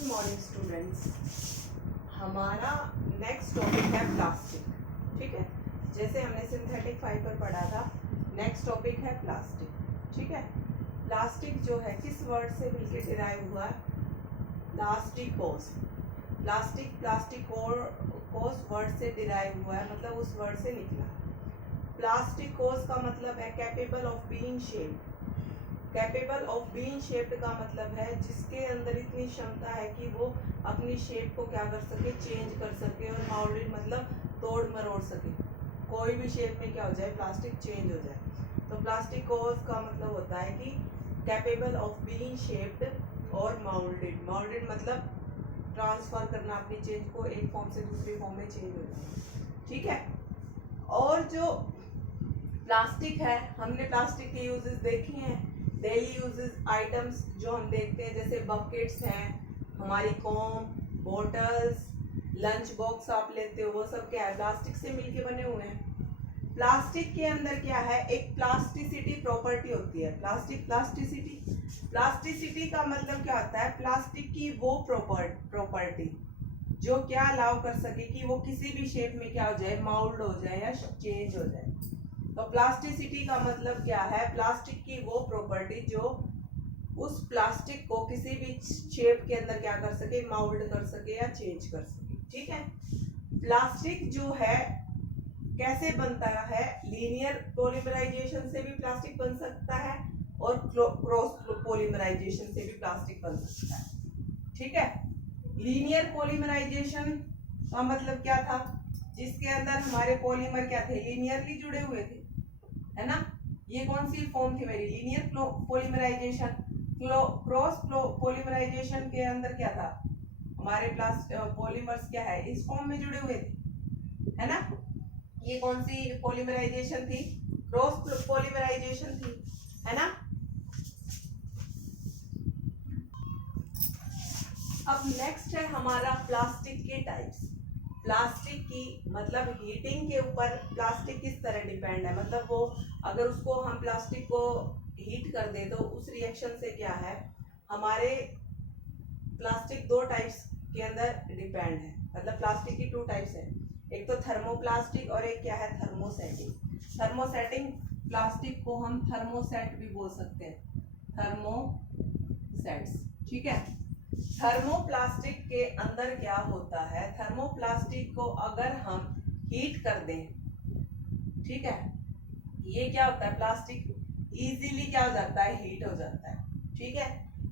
Good morning students. हमारा next topic है plastic. ठीक है, जैसे हमने सिंथेटिक फाइबर पढ़ा था, नेक्स्ट टॉपिक है प्लास्टिक। ठीक है, प्लास्टिक जो है किस वर्ड से मिलकर डिराइव हुआ है? प्लास्टिकोस। प्लास्टिकोस वर्ड से डिराइव हुआ है, मतलब उस वर्ड से निकला। प्लास्टिकोस का मतलब है capable of being shaped. Capable of being shaped का मतलब है जिसके अंदर इतनी क्षमता है कि वो अपनी शेप को क्या कर सके, चेंज कर सके, और माउल्डेड मतलब तोड़ मरोड़ सके। कोई भी शेप में क्या हो जाए, प्लास्टिक चेंज हो जाए। तो प्लास्टिकोस का मतलब होता है कि कैपेबल ऑफ बीइंग शेप्ड और माउल्डेड। माउल्डेड मतलब ट्रांसफर करना अपनी चेंज को, एक फॉर्म से दूसरी फॉर्म में चेंज हो जाए। ठीक है, और जो प्लास्टिक है, हमने प्लास्टिक के यूजेस देखे हैं, डेली यूजेस आइटम्स जो हम देखते हैं, जैसे बकेट्स हैं, हमारी कॉम, बॉटल्स, लंच बॉक्स आप लेते हो, वो सब क्या है, प्लास्टिक से मिलके बने हुए हैं। प्लास्टिक के अंदर क्या है, एक प्लास्टिसिटी प्रॉपर्टी होती है। प्लास्टिसिटी का मतलब क्या होता है, प्लास्टिक की वो प्रॉपर्टी जो क्या अलाउ कर सके कि वो किसी भी शेप में क्या हो जाए, माउल्ड हो जाए या चेंज हो जाए। तो प्लास्टिसिटी का मतलब क्या है, प्लास्टिक की वो प्रॉपर्टी जो उस प्लास्टिक को किसी भी शेप के अंदर क्या कर सके, माउल्ड कर सके या चेंज कर सके। ठीक है, प्लास्टिक जो है कैसे बनता है, लीनियर पॉलीमराइजेशन से भी प्लास्टिक बन सकता है और क्रॉस पॉलीमराइजेशन से भी प्लास्टिक बन सकता है। ठीक है, लीनियर पॉलीमराइजेशन का मतलब क्या था, जिसके अंदर हमारे पॉलीमर क्या थे, लीनियरली जुड़े हुए थे, है ना। ये कौन सी फॉर्म थी मेरी, लीनियर पॉलीमराइजेशन। क्रॉस पॉलीमराइजेशन के अंदर क्या था, हमारे पॉलीमर्स क्या है, इस फॉर्म में जुड़े हुए थे, है ना। ये कौन सी पॉलीमराइजेशन थी, क्रॉस पॉलीमराइजेशन थी, है ना। अब नेक्स्ट है हमारा प्लास्टिक के टाइप्स। प्लास्टिक की मतलब हीटिंग के ऊपर प्लास्टिक किस तरह डिपेंड है, मतलब वो अगर उसको हम प्लास्टिक को हीट कर दे तो उस रिएक्शन से क्या है, हमारे प्लास्टिक दो टाइप्स के अंदर डिपेंड है। मतलब प्लास्टिक की टू टाइप्स है, एक तो थर्मोप्लास्टिक और एक क्या है, थर्मोसेटिंग। थर्मोसेटिंग प्लास्टिक को हम थर्मोसेट भी बोल सकते हैं, थर्मोसेट्स। ठीक है, थर्मोप्लास्टिक के अंदर क्या होता है, थर्मोप्लास्टिक को अगर हम हीट कर दें, ठीक है, ये क्या होता है, प्लास्टिक इजीली क्या हो जाता है, हीट हो जाता है। ठीक है,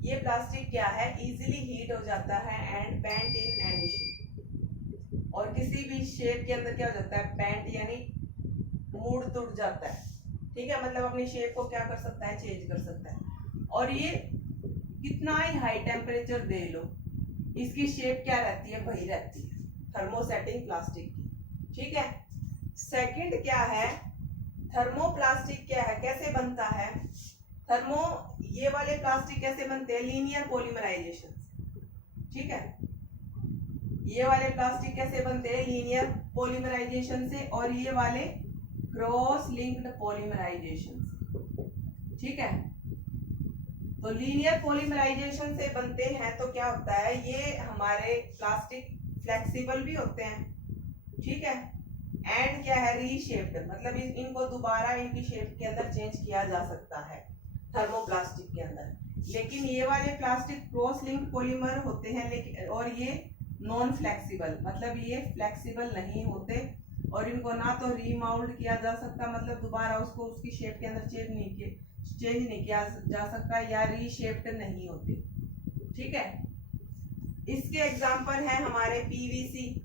ये प्लास्टिक क्या है, इजीली हीट हो जाता है and bent in any shape. और किसी भी शेप के अंदर क्या हो जाता है, बेंट यानी मुड़ टूट जाता है। ठीक है, मतलब अपनी शेप को क्या कर सकता है, चेंज कर सकता है। और ये कितना ही हाई टेम्परेचर दे लो, इसकी शेप क्या रहती है, वही रहती है, थर्मोसेटिंग प्लास्टिक की। ठीक है, सेकंड क्या है, थर्मोप्लास्टिक क्या है, कैसे बनता है, ये वाले प्लास्टिक कैसे बनते हैं, लीनियर पॉलीमराइजेशन। ठीक है, ये वाले प्लास्टिक कैसे बनते हैं, लीनियर पॉलीमराइजेशन से, और ये वाले क्रॉस लिंक्ड पॉलीमराइजेशन से। ठीक है, तो लीनियर पॉलीमराइजेशन से बनते हैं तो क्या होता है, ये हमारे प्लास्टिक फ्लेक्सिबल भी होते हैं। ठीक है, एंड क्या है, रीशेप्ड, मतलब इनको दोबारा इनकी शेप के अंदर चेंज किया जा सकता है थर्मोप्लास्टिक के अंदर। लेकिन ये वाले प्लास्टिक क्रॉस लिंक्ड पॉलीमर होते हैं, लेकिन और ये नॉन फ्लेक्सिबल, मतलब ये फ्लेक्सिबल नहीं होते, और इनको ना तो रीमाउल्ड किया जा सकता, मतलब दोबारा उसको उसकी शेप के अंदर चेंज नहीं किया जा सकता, या रीशेप्ड नहीं होते। ठीक है, इसके एग्जांपल हैं हमारे पीवीसी,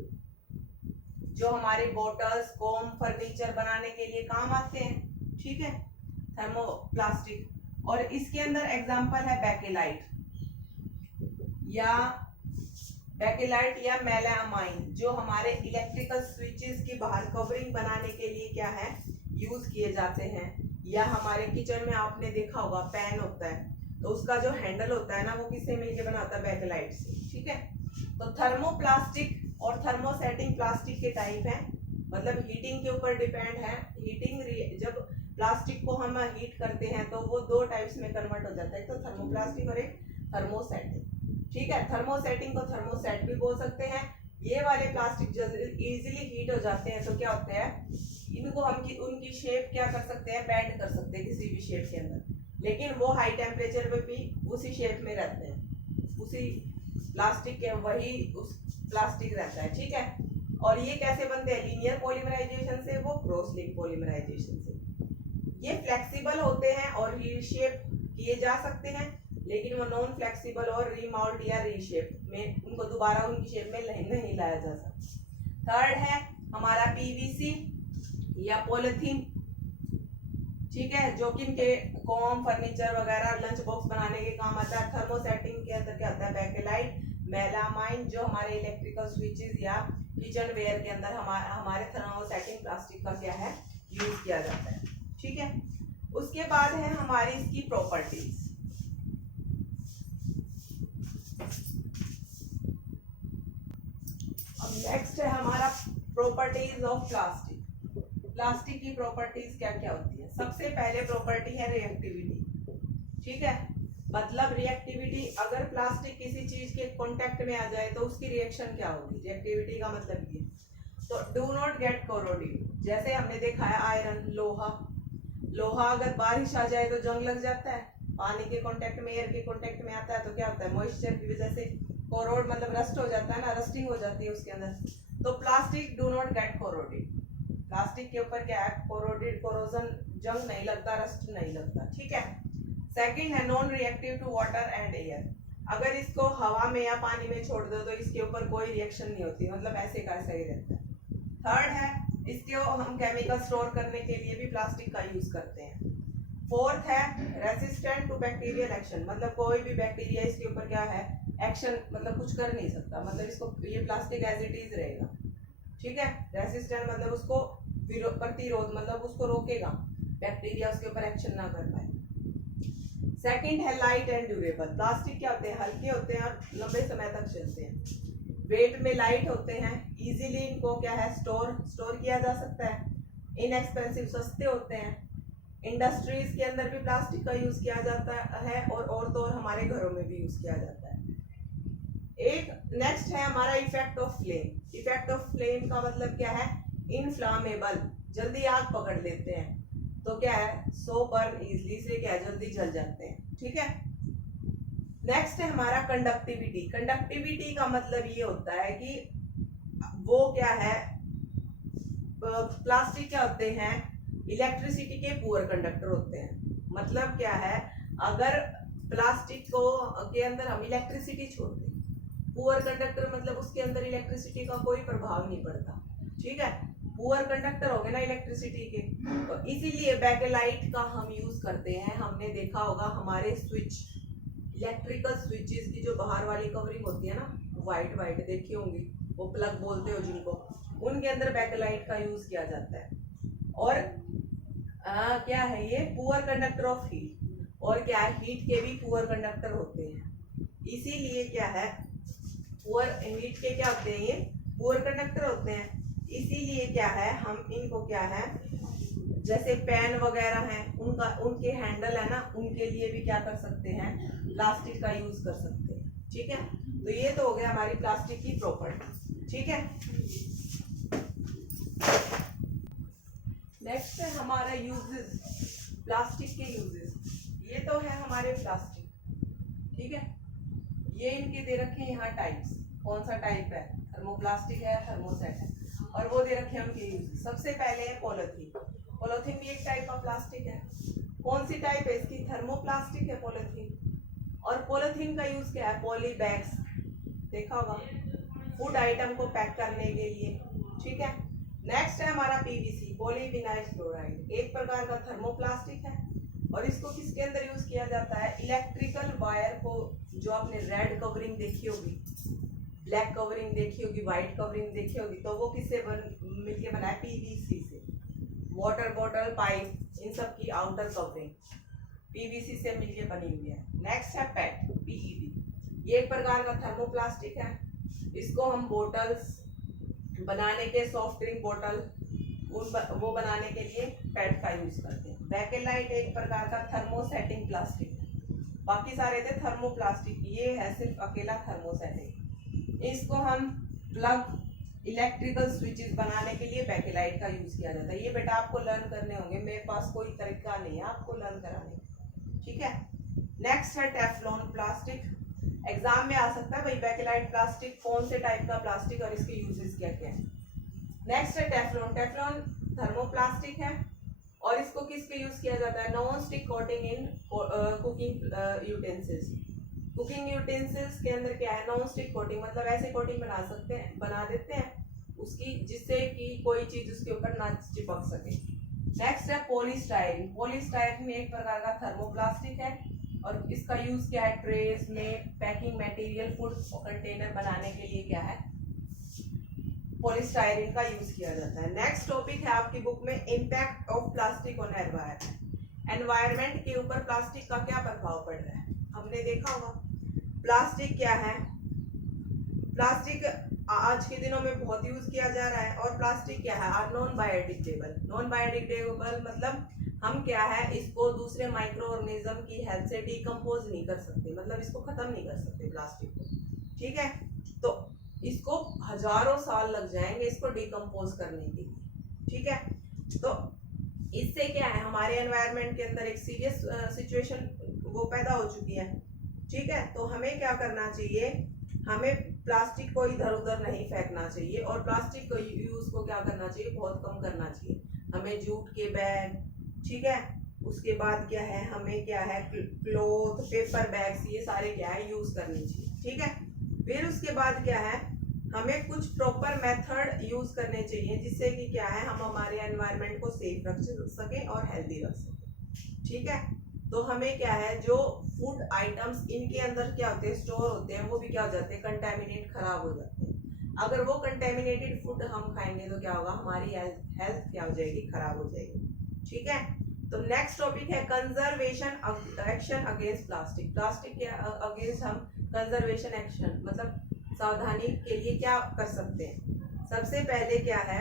जो हमारे बॉटल्स, कॉम, फर्नीचर बनाने के लिए काम आते हैं। ठीक है, थर्मोप्लास्टिक। और इसके अंदर एग्जांपल है बेकेलाइट या मेलामाइन, जो हमारे इलेक्ट्रिकल स्विचेस की बाहर कवरिंग बनाने के लिए क्या है, यूज किए जाते हैं। या हमारे किचन में आपने देखा होगा पैन होता है, तो उसका जो हैंडल होता है ना, वो किससे मिलके बना होता है, बेकेलाइट से। ठीक है, तो थर्मोप्लास्टिक और थर्मोसेटिंग प्लास्टिक के टाइप हैं, मतलब हीटिंग के ऊपर डिपेंड है। जब प्लास्टिक को हम हीट करते हैं तो वो दो टाइप्स में कन्वर्ट हो जाता है, एक तो थर्मोप्लास्टिक और एक थर्मोसेटिंग। ठीक है, थर्मोसेटिंग को थर्मोसेट भी बोल सकते हैं। ये वाले प्लास्टिक जो इजीली हीट हो जाते हैं तो क्या होते हैं, इनको हम उनकी शेप क्या कर सकते हैं, बेंड कर सकते हैं किसी भी शेप के अंदर, लेकिन वो हाई टेम्परेचर पे भी उसी शेप में रहते हैं, उसी प्लास्टिक के वही उस प्लास्टिक रहता है। ठीक है, और ये कैसे बनते हैं, लीनियर पॉलीमराइजेशन से, वो क्रॉस लिंक पॉलीमराइजेशन से। ये फ्लेक्सिबल होते हैं और रीशेप किए जा सकते हैं, लेकिन वो नॉन फ्लेक्सिबल और रीमाउल्ड या रीशेप में उनको दोबारा उनकी शेप में नहीं लाया जा सकता। थर्ड है हमारा पीवीसी या पॉलिथीन। ठीक है, जो कि इनके कॉम, फर्नीचर वगैरह, लंच बॉक्स बनाने के काम आता है। थर्मोसेटिंग के अंदर क्या होता है, बैकेलाइट, मेलामाइन, जो हमारे इलेक्ट्रिकल स्विचेस या किचन वेयर के अंदर हमारे थर्मोसेटिंग प्लास्टिक का क्या है, यूज किया जाता है। ठीक है, उसके बाद है हमारी इसकी प्रॉपर्टीज। अब नेक्स्ट है हमारा प्रॉपर्टीज ऑफ प्लास्टिक। प्लास्टिक की प्रॉपर्टीज क्या क्या होती है। सबसे पहले प्रॉपर्टी है रिएक्टिविटी। ठीक है, मतलब रिएक्टिविटी, अगर प्लास्टिक किसी चीज के कांटेक्ट में आ जाए तो उसकी रिएक्शन क्या होगी। रिएक्टिविटी का मतलब ये, तो डू नॉट गेट कोरोडिव। जैसे हमने देखा है आयरन, लोहा अगर बारिश आ जाए तो जंग लग जाता है, पानी के कांटेक्ट में, एयर के कांटेक्ट में आता है तो क्या होता है, मॉइस्चर की वजह से कोरोड मतलब रस्ट हो जाता है ना, रस्टिंग हो जाती है उसके अंदर। तो plastic do not gate corroded. Plastic के ऊपर क्या है, कोरोडेड, कोरोजन, जंग नहीं लगता, रस्ट नहीं लगता। ठीक है, सेकंड है non reactive to water and air. अगर इसको हवा में या पानी में छोड़ दो तो इसके ऊपर कोई रिएक्शन नहीं होती, मतलब ऐसे का ऐसा ही रहता है। थर्ड है इसको हम केमिकल स्टोर करने के लिए भी प्लास्टिक का यूज करते हैं। फोर्थ है रेसिस्टेंट टू बैक्टीरियल एक्शन, मतलब कोई भी बैक्टीरिया इसके ऊपर क्या है, एक्शन मतलब कुछ कर नहीं सकता, मतलब इसको ये प्लास्टिक एज इट इज रहेगा। ठीक है, रेसिस्टेंट मतलब उसको प्रतिरोध, मतलब उसको रोकेगा, बैक्टीरिया उसके ऊपर एक्शन ना कर पाए। सेकंड है लाइट एंड ड्यूरेबल। प्लास्टिक क्या होते हैं, हल्के होते हैं और लंबे समय तक चलते हैं। वेट में लाइट होते हैं, इजीली इनको क्या है, स्टोर किया जा सकता है। इनएक्सपेंसिव, सस्ते होते हैं। इंडस्ट्रीज के अंदर भी प्लास्टिक का यूज किया जाता है और तो और हमारे घरों में भी यूज किया जाता है। एक नेक्स्ट है हमारा effect of flame. Effect of flame का मतलब क्या है, इनफ्लामेबल, जल्दी आग पकड़ लेते हैं, तो क्या है, सो बर्न इजली, से क्या जल्दी जल जाते हैं। ठीक है, नेक्स्ट है हमारा कंडक्टिविटी। कंडक्टिविटी का मतलब ये होता है कि वो क्या है, प्लास्टिक क्या होते हैं, इलेक्ट्रिसिटी के पुअर कंडक्टर होते हैं। मतलब क्या है, अगर प्लास्टिक को के अंदर हम इलेक्ट्रिसिटी छोड़ दें, पुअर कंडक्टर मतलब उसके अंदर इलेक्ट्रिसिटी का कोई प्रभाव नहीं पड़ता। ठीक है, पुअर कंडक्टर हो गए ना इलेक्ट्रिसिटी के, तो इसीलिए बैकेलाइट का हम यूज करते हैं। हमने देखा होगा हमारे स्विच, इलेक्ट्रिकल स्विचेस की जो बाहर वाली कवरिंग होती है ना, व्हाइट व्हाइट देखी होंगी, वो प्लग बोलते हो जिनको, उनके अंदर बैकेलाइट का यूज किया जाता है। और क्या है ये, पुअर कंडक्टर ऑफ हीट। और क्या है, हीट के भी पुअर कंडक्टर होते हैं, इसीलिए क्या है, पुअर हीट के क्या होते हैं, ये पुअर कंडक्टर होते हैं। इसीलिए क्या है, हम इनको क्या है, जैसे पेन वगैरह हैं, उनके हैंडल है ना, उनके लिए भी क्या कर सकते हैं, प्लास्टिक का यूज कर सकते हैं। ठीक है, तो ये तो हो गया हमारी प्लास्टिक की प्रॉपर्टी। ठीक है, नेक्स्ट है हमारा यूजेस, प्लास्टिक के यूजेस। ये तो है हमारे प्लास्टिक। ठीक है, ये इनके दे रखे हैं यहाँ टाइप्स, कौन सा टाइप है, थर्मोप्लास्टिक है, थर्मोसेट है, और वो दे रखे हैं उनके यूज। सबसे पहले है पॉलिथीन। पॉलिथीन भी एक टाइप का प्लास्टिक है। कौन सी टाइप है इसकी, थर्मोप्लास्टिक है पॉलिथीन। और पॉलिथीन का यूज क्या है, पॉली बैग्स, देखा होगा, फूड आइटम को पैक करने के लिए। ठीक है, नेक्स्ट है हमारा पीवीसी, पॉलीविनाइल क्लोराइड, एक प्रकार का थर्मोप्लास्टिक है। और इसको किसके अंदर यूज किया जाता है, इलेक्ट्रिकल वायर को, जो आपने रेड कवरिंग देखी होगी, ब्लैक कवरिंग देखी होगी, व्हाइट कवरिंग देखी होगी, तो वो किससे मिलके बना है, पीवीसी से। वाटर बॉटल, पाइप, इन सब की आउटर कवरिंग पीवीसी से मिलके बनी हुई है। नेक्स्ट है पेट, पीईटी, ये एक प्रकार का थर्मोप्लास्टिक है। इसको हम बोटल्स बनाने के, सॉफ्ट ड्रिंक बोतल वो बनाने के लिए पेट का यूज करते हैं। बैकेलाइट एक प्रकार का थर्मोसेटिंग प्लास्टिक है। बाकी सारे थे थर्मोप्लास्टिक। ये है सिर्फ अकेला थर्मोसेटिक। इसको हम प्लग इलेक्ट्रिकल स्विचेस बनाने के लिए बैकेलाइट का यूज किया जाता है। ये बेटा आपको लर्न करने होंगे, मेरे पास कोई तरीका नहीं है आपको लर्न कराने का, ठीक है। नेक्स्ट है टेफ्लॉन प्लास्टिक। एग्जाम में आ सकता है भाई बैकेलाइट प्लास्टिक कौन से टाइप का प्लास्टिक और इसके यूजेस क्या क्या है। नेक्स्ट है टेफ्लॉन। टेफ्लॉन थर्मोप्लास्टिक है और इसको किसके यूज किया जाता है, non stick coating in cooking utensils. Cooking utensils के अंदर क्या है, नॉन स्टिक कोटिंग, मतलब ऐसे कोटिंग बना देते हैं उसकी जिससे कि कोई चीज उसके ऊपर ना चिपक सके। नेक्स्ट है पॉलीस्टाइरीन। पॉलीस्टाइरीन एक प्रकार का थर्मोप्लास्टिक है और इसका यूज क्या है, ट्रेस में पैकिंग मटेरियल फूड कंटेनर बनाने के लिए क्या है, पॉलीस्टाइरीन का यूज किया जाता है। नेक्स्ट टॉपिक है आपकी बुक में impact of plastic on environment. Environment के ऊपर प्लास्टिक का क्या प्रभाव पड़ रहा है, हमने देखा होगा। प्लास्टिक क्या है, प्लास्टिक आज के दिनों में बहुत यूज किया जा रहा है और प्लास्टिक क्या है, are non biodegradable. Non biodegradable मतलब हम क्या है इसको दूसरे माइक्रो ऑर्गेनिज्म की हेल्प से डिकम्पोज नहीं कर सकते, मतलब इसको खत्म नहीं कर सकते प्लास्टिक को, ठीक है। तो इसको हजारों साल लग जाएंगे इसको डिकम्पोज करने के लिए, ठीक है। तो इससे क्या है हमारे एनवायरनमेंट के अंदर एक सीरियस सिचुएशन वो पैदा हो चुकी है, ठीक है। तो हमें क्या करना चाहिए, हमें प्लास्टिक को इधर उधर नहीं फेंकना चाहिए और प्लास्टिक को यूज को क्या करना चाहिए, बहुत कम करना चाहिए। हमें जूट के बैग, ठीक है, उसके बाद क्या है हमें क्या है क्लॉथ पेपर बैग्स, ये सारे क्या है यूज करनी चाहिए, ठीक है। फिर उसके बाद क्या है हमें कुछ प्रॉपर मेथड यूज करने चाहिए जिससे कि क्या है हम हमारे एनवायरनमेंट को सेफ रख सकें और हेल्दी रख सकें, ठीक है। तो हमें क्या है जो फूड आइटम्स इनके अंदर क्या होते हैं स्टोर होते हैं वो भी क्या हो जाते हैं कंटेमिनेट, खराब हो जाते हैं। अगर वो कंटेमिनेटेड फूड हम खाएंगे तो क्या होगा, हमारी हेल्थ क्या हो जाएगी, खराब हो जाएगी, ठीक है। तो नेक्स्ट टॉपिक है conservation action against plastic. Plastic के अगेंस्ट हम कंजर्वेशन एक्शन मतलब सावधानी के लिए क्या कर सकते हैं। सबसे पहले क्या है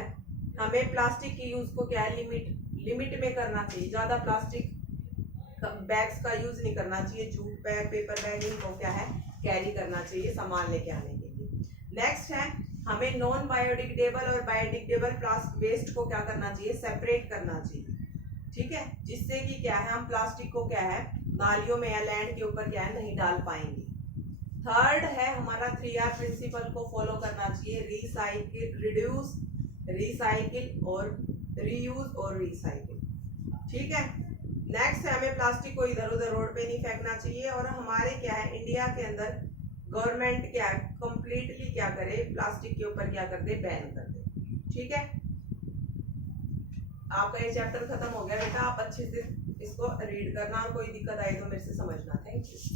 हमें प्लास्टिक के यूज को क्या है लिमिट में करना चाहिए। ज्यादा प्लास्टिक बैग्स का यूज नहीं करना चाहिए, जूट बैग पेपर बैग इनको क्या है कैरी करना चाहिए सामान लेके आने के लिए। नेक्स्ट है हमें नॉन बायोडिग्रेडेबल और बायोडिग्रेडेबल प्लास्टिक वेस्ट को क्या करना चाहिए, सेपरेट करना चाहिए, ठीक है, जिससे कि क्या है हम प्लास्टिक को क्या है नालियों में या लैंड के ऊपर क्या है नहीं डाल पाएंगे। थर्ड है हमारा 3R प्रिंसिपल को फॉलो करना चाहिए, रिसाइकिल, रिड्यूस, रिसाइकिल और रीयूज और रिसाइकिल, ठीक है। नेक्स्ट है हमें प्लास्टिक को इधर उधर रोड पे नहीं फेंकना चाहिए और हमारे क्या है इंडिया के अंदर गवर्नमेंट क्या है कंप्लीटली क्या करे प्लास्टिक के ऊपर क्या कर दे, बैन कर दे, ठीक है। आपका ये चैप्टर खत्म हो गया बेटा, आप अच्छे से इसको रीड करना और कोई दिक्कत आई तो मेरे से समझना। Thank you.